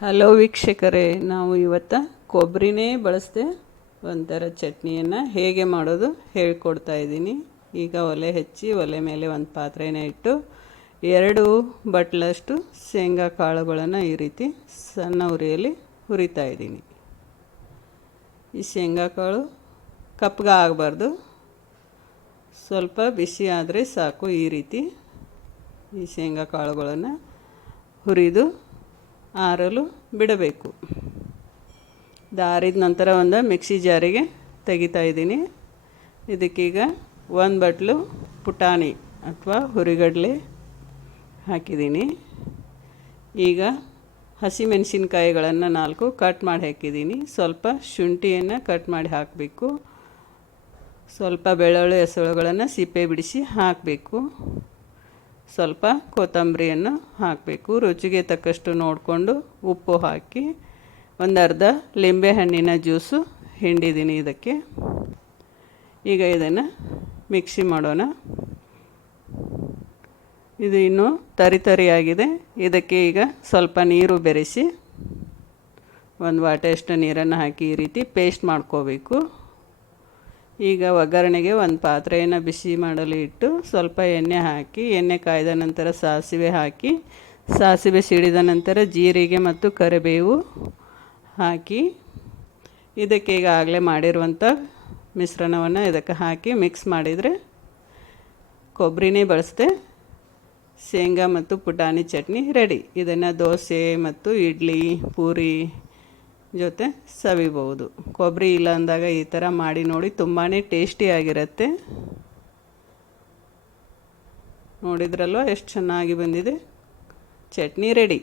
Hello ವೀಕ್ಷಕರೇ, ನಾವು ಇವತ್ತು ಕೊಬ್ಬರಿನೇ ಬಳಸದೆ ಒಂಥರ ಚಟ್ನಿಯನ್ನು ಹೇಗೆ ಮಾಡೋದು ಹೇಳ್ಕೊಡ್ತಾ ಇದ್ದೀನಿ. ಈಗ ಒಲೆ ಹೆಚ್ಚಿ, ಒಲೆ ಮೇಲೆ ಒಂದು ಪಾತ್ರೆನ ಇಟ್ಟು ಎರಡು ಬಟ್ಲಷ್ಟು ಶೇಂಗಾ ಕಾಳುಗಳನ್ನು ಈ ರೀತಿ ಸಣ್ಣ ಉರಿಯಲ್ಲಿ ಹುರಿತಾ ಇದ್ದೀನಿ. ಈ ಶೇಂಗಾ ಕಾಳು ಕಪ್ಪಗ ಆಗಬಾರ್ದು. ಸ್ವಲ್ಪ ಬಿಸಿ ಆದರೆ ಸಾಕು ಈ ರೀತಿ ಈ ಶೇಂಗಾ ಕಾಳುಗಳನ್ನು ಹುರಿದು ಆರಲು ಬಿಡಬೇಕು. ದಾರಿದ ನಂತರ ಒಂದು ಮಿಕ್ಸಿ ಜಾರಿಗೆ ತೆಗಿತಾ ಇದ್ದೀನಿ. ಇದಕ್ಕೀಗ ಒಂದು ಬಟ್ಲು ಪುಟಾಣಿ ಅಥವಾ ಹುರಿಗಡಲೆ ಹಾಕಿದ್ದೀನಿ. ಈಗ ಹಸಿಮೆಣಸಿನ್ಕಾಯಿಗಳನ್ನು ನಾಲ್ಕು ಕಟ್ ಮಾಡಿ ಹಾಕಿದ್ದೀನಿ. ಸ್ವಲ್ಪ ಶುಂಠಿಯನ್ನು ಕಟ್ ಮಾಡಿ ಹಾಕಬೇಕು. ಸ್ವಲ್ಪ ಬೆಳ್ಳುಳ್ಳಿ ಹೆಸರುಗಳನ್ನು ಸಿಪ್ಪೆ ಬಿಡಿಸಿ ಹಾಕಬೇಕು. ಸ್ವಲ್ಪ ಕೊತ್ತಂಬರಿಯನ್ನು ಹಾಕಬೇಕು. ರುಚಿಗೆ ತಕ್ಕಷ್ಟು ನೋಡಿಕೊಂಡು ಉಪ್ಪು ಹಾಕಿ ಒಂದು ಅರ್ಧ ಲಿಂಬೆ ಹಣ್ಣಿನ ಜ್ಯೂಸು ಹಿಂಡಿದ್ದೀನಿ ಇದಕ್ಕೆ. ಈಗ ಇದನ್ನು ಮಿಕ್ಸಿ ಮಾಡೋಣ. ಇದು ಇನ್ನೂ ತರಿ ತರಿಯಾಗಿದೆ. ಇದಕ್ಕೆ ಈಗ ಸ್ವಲ್ಪ ನೀರು ಬೆರೆಸಿ ಒಂದು ವಾಟೆಯಷ್ಟು ನೀರನ್ನು ಹಾಕಿ ಈ ರೀತಿ ಪೇಸ್ಟ್ ಮಾಡ್ಕೋಬೇಕು. ಈಗ ಒಗ್ಗರಣೆಗೆ ಒಂದು ಪಾತ್ರೆಯನ್ನು ಬಿಸಿ ಮಾಡಲು ಇಟ್ಟು ಸ್ವಲ್ಪ ಎಣ್ಣೆ ಹಾಕಿ, ಎಣ್ಣೆ ಕಾಯ್ದ ನಂತರ ಸಾಸಿವೆ ಹಾಕಿ, ಸಾಸಿವೆ ಸಿಡಿದ ನಂತರ ಜೀರಿಗೆ ಮತ್ತು ಕರಿಬೇವು ಹಾಕಿ, ಇದಕ್ಕೆ ಈಗಾಗಲೇ ಮಾಡಿರುವಂಥ ಮಿಶ್ರಣವನ್ನು ಇದಕ್ಕೆ ಹಾಕಿ ಮಿಕ್ಸ್ ಮಾಡಿದರೆ ಕೊಬ್ಬರಿನೇ ಬಳಸದೆ ಶೇಂಗಾ ಮತ್ತು ಪುಟಾಣಿ ಚಟ್ನಿ ರೆಡಿ. ಇದನ್ನು ದೋಸೆ ಮತ್ತು ಇಡ್ಲಿ, ಪೂರಿ ಜೊತೆ ಸವಿಬಹುದು. ಕೊಬ್ಬರಿ ಇಲ್ಲ ಅಂದಾಗ ಈ ಥರ ಮಾಡಿ ನೋಡಿ ತುಂಬಾ ಟೇಸ್ಟಿಯಾಗಿರುತ್ತೆ ನೋಡಿದ್ರಲ್ವ, ಎಷ್ಟು ಚೆನ್ನಾಗಿ ಬಂದಿದೆ. ಚಟ್ನಿ ರೆಡಿ.